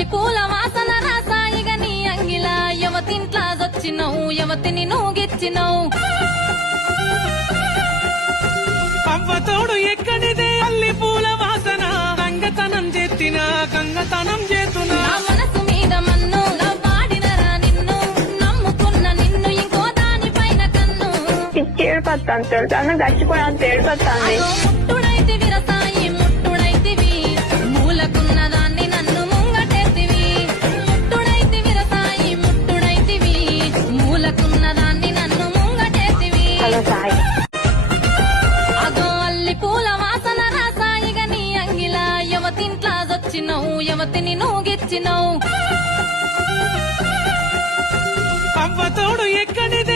అల్లి పూల వాసన రాసాయిగా నీ అంగిలా యవతింట్లా వచ్చినవు యవతిని నూగిచ్చినవు అవ్వతోడు ఎక్కడిదే అల్లి పూల వాసన రంగతనం చేతిన గంగతనం చేతున్నా నా మనసు మీద మన్ను వాడినరా నిన్ను నమ్ముకున్న నిన్ను ఇంకో దానిపైన కన్ను పిచ్చి ఏడుపత్తాను తెలుసు అన్న గడిచిపోయాను ఏడుపత్తాంది అదో ముట్టుడైతి విరసాయి ముట్టుడైతివి మూలకున్న దాన్ని నన్ను ముంగటెత్తివి ముట్టుడైతి విరసాయి ముట్టుడైతివి మూలకున్న దాన్ని నన్ను ముంగటెత్తివి హలో సాయి అదో అల్లి పూల వాసన రాసాయిగా నీ అంగిలా యవతింట్లా వచ్చినవు యవతిని నూగిచ్చినవు అవ్వతోడు ఎక్కడిదే